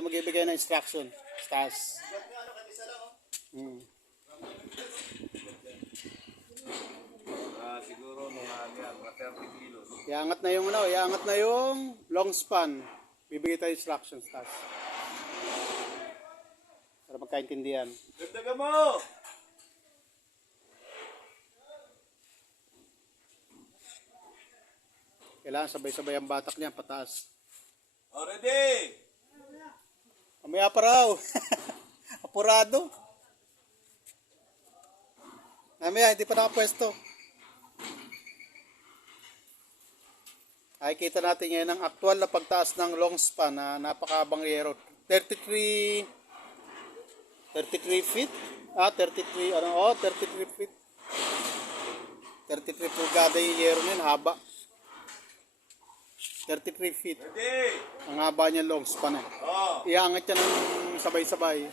tayo magbibigay ng instruction. Taas. Siguro mga 30 kilos. Iangat na yung iangat na yung long span. Bibigay tayo instructions. Taas. Para magkaintindihan. Dagdagan mo! Kailangan sabay-sabay ang batak niya pataas. Ready! Mamaya pa raw. Apurado. Mamaya, hindi pa nakapwesto. Ay, kita natin ngayon ang aktual na pagtaas ng long span na napakabangyero. 33 feet? 33 feet. 33 pulgada yung yero na yun, haba. 33 feet. Ready! Ang haba niya long span eh. Iangat niya ng sabay-sabay.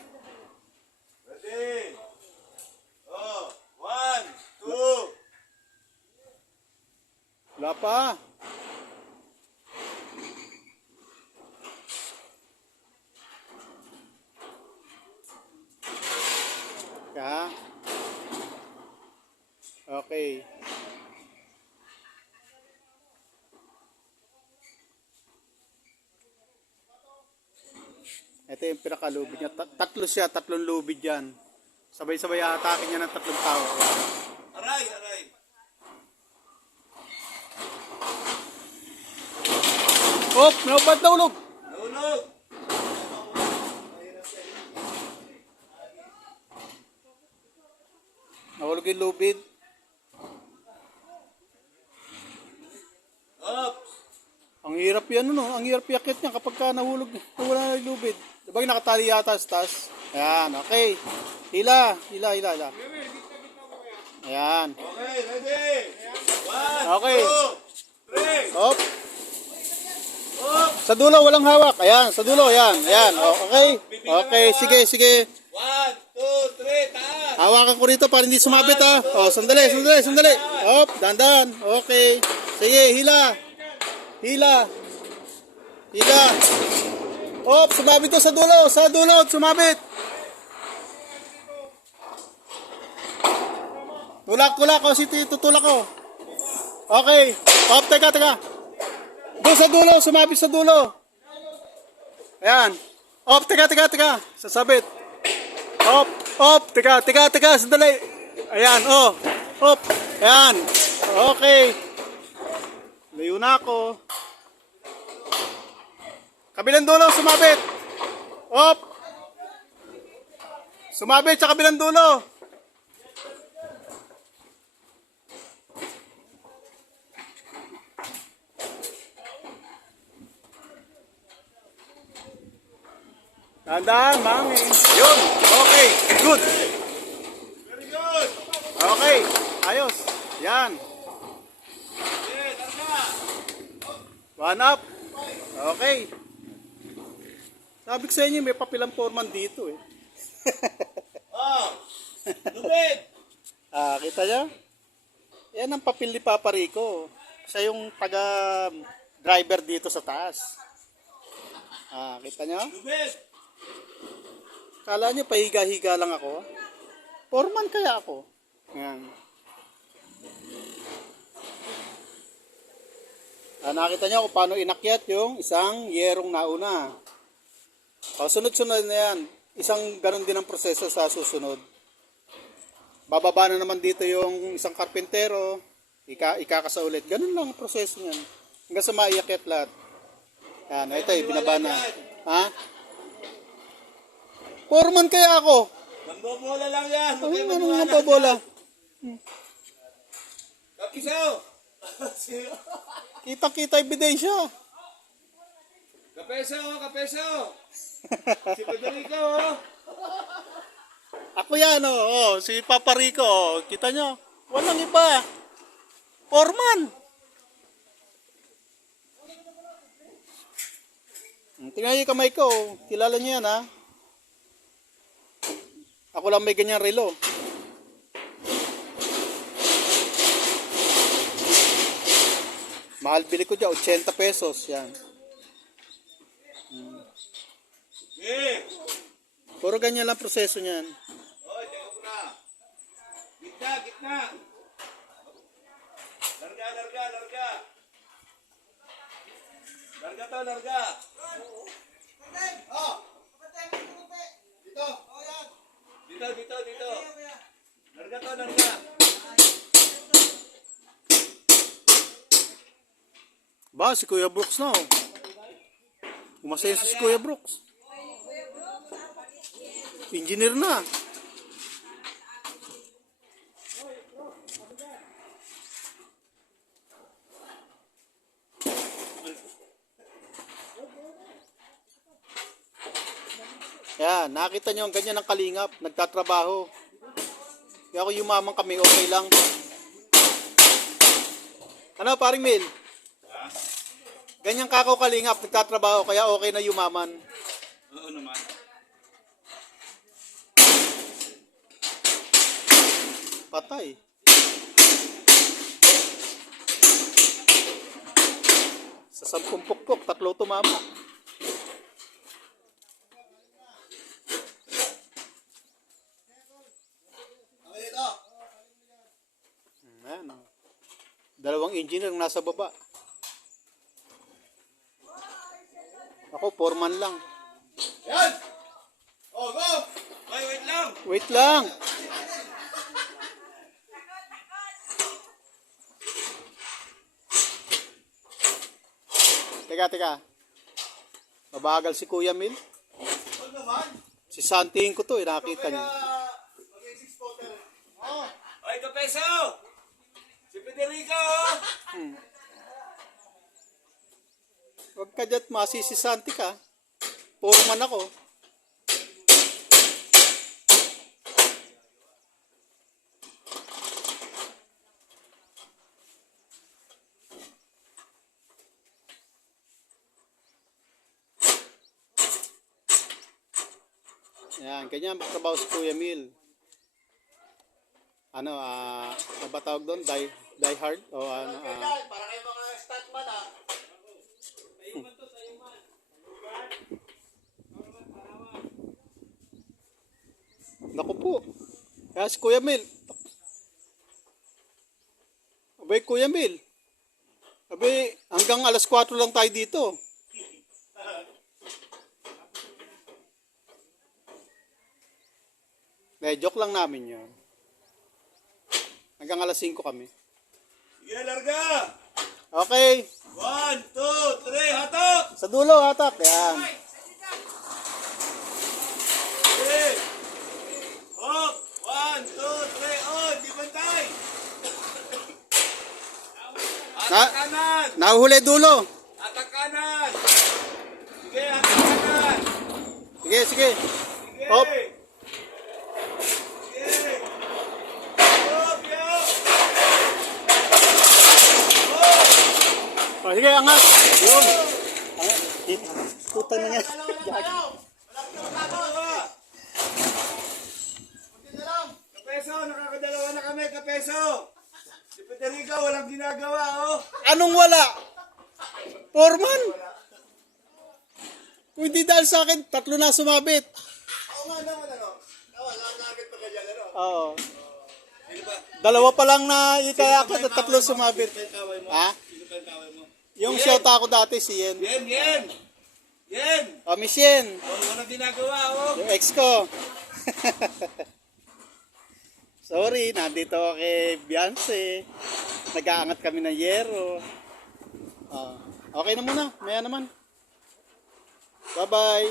Ready! 1, 2. Wala pa. Ka. Okay. Ito yung pinakalubid niya. Tatlo siya, tatlong lubid yan. Sabay-sabay atake niya ng tatlong tao. Aray, aray. Oh, ba't nahulog? Nahulog. Nahulog yung lubid. Oops. Ang hirap yan, Ang hirap yakit niya kapag ka nahulog. Nawala na yung lubid. Diba nakatali yata sa taas? Ayan, okay. Hila. Ayan. Okay, ready? 1, Okay. 2, 3. Hop. Sa dulo, walang hawak. Ayan, sa dulo, ayan. Ayan, okay. Okay, sige. 1, 2, 3, taas. Hawakan ko rito para hindi sumabit, ha. O, sandali. Hop, dandan. Okay. Sige, hila. Hop, sumabit to sa dulo, sumabit. Tulak ko, tutulak ko. Okay. Hop, teka. Doon sa dulo, sumabit sa dulo. Ayan. Hop, teka. Sasabit. Hop, teka, sandali. Ayan, Hop. Ayan. Okay. Layo na ako. Kabilang dulo, sumabit. Hop. Sumabit sa kabilang dulo. Tandaan, mangin. Yun. Okay. Good. Very good. Okay. Ayos. Yan. Okay, targa. One up. Okay. Sabi ko sa inyo, may papilang foreman dito eh. Lubid. Kita niya? Yan ang papel ni Papa Rico. Siya yung taga-driver dito sa taas. Kita niyo? Lubid. Kala niyo pahiga-higa lang ako? Foreman kaya ako? Yan. Nakita niyo kung paano inakyat yung isang yerong nauna. Sunod-sunod na yan. Isang ganun din ang proseso sa susunod. Bababa na naman dito yung isang karpentero. Ikakasa ulit. Ganun lang ang proseso niyan. Hanggang sa maiakyat lahat. Yan, ito binaba na. Ha? Foreman kaya ako? Mambobola lang yan. Ano nga babola? Kapisaw. Kita-kita ebidensya. Kapeso. Si Federico, Ako yan, si Papa Rico, kita nyo, walang iba. Foreman. Tingnan nyo yung kamay ko, kilala nyo yan, ha? Ako lang may ganyang relo. Mahal bili ko dyan, 80 pesos, yan. Sige. Puro ganyan lang proseso niyan. Oy, teka muna. Gitna, gitna. Larga, larga, larga. Larga to, larga. Dito, dito, dito. Larga to, larga. Ba, si Kuya Brooks na oh. Umasenso si Kuya Brooks. Engineer na. Yan, nakita nyo ang ganyan ng kalingap, nagtatrabaho. Kaya ako yumaman kami, okay lang. Ano, paring Mil? Ganyan kako kalingap, nagtatrabaho, kaya okay na yumaman. Oo naman. Patay. Sa 10 pukpok, 3 tumama. Ayan, oh. 2 engineer ang nasa baba. Ako, foreman lang. Yan! Oh, go! Ay, wait lang! Wait lang. Teka. Mabagal si Kuya Mil. Huwag naman! Si Santing ko to, nakita niyo. mag-exit spotter. Oh! Ay, kapeso! Si Federico! Huwag ka dyan masisisanti ka. Foreman ako. Yan, ganyan magtrabaho si Kuya Mil. Ano, ano ba tawag doon? Die hard? O ano, Para kayo mga statman ah. naku po. Kaya si Kuya Mil. Abay, Kuya Mil. Abay, hanggang alas 4 lang tayo dito. Joke lang namin yun. Hanggang alas 5 kami. Sige, larga! Okay. 1, 2, 3, hatok! Sa dulo, hatak. Yan. Sige! Hop! 1, 2, 3, oh! Di bantay! Na, Atak kanan! nahuhuli dulo. Atak kanan! Sige, atak kanan! Sige. Sige! Hop. Sige! Hop, yo! Hop! Oh, sige, angat. Yun. Angat. Tutang na nga. Kapeso, nakakadalawa na kami, kapeso! Si Federico, walang ginagawa, oh! Anong wala? Foreman? Kung hindi dahil sa akin, 3 na sumabit. Oo nga naman, ano? Nakakagit pa ka dyan, ano? Oo. Sino ba? 2 pa lang na ikayakot at 3 sumabit. Sino pa yung kaway mo? Ha? Sino pa yung kaway mo? Yung siyota ko dati, si Yen. Yen! Yen! Oh, Miss Yen. Oh, walang ginagawa, oh! Yung ex ko. Sorry, nandito ako kay Beyonce. Nag-aangat kami ng yero. Okay na muna. Maya naman. Bye-bye.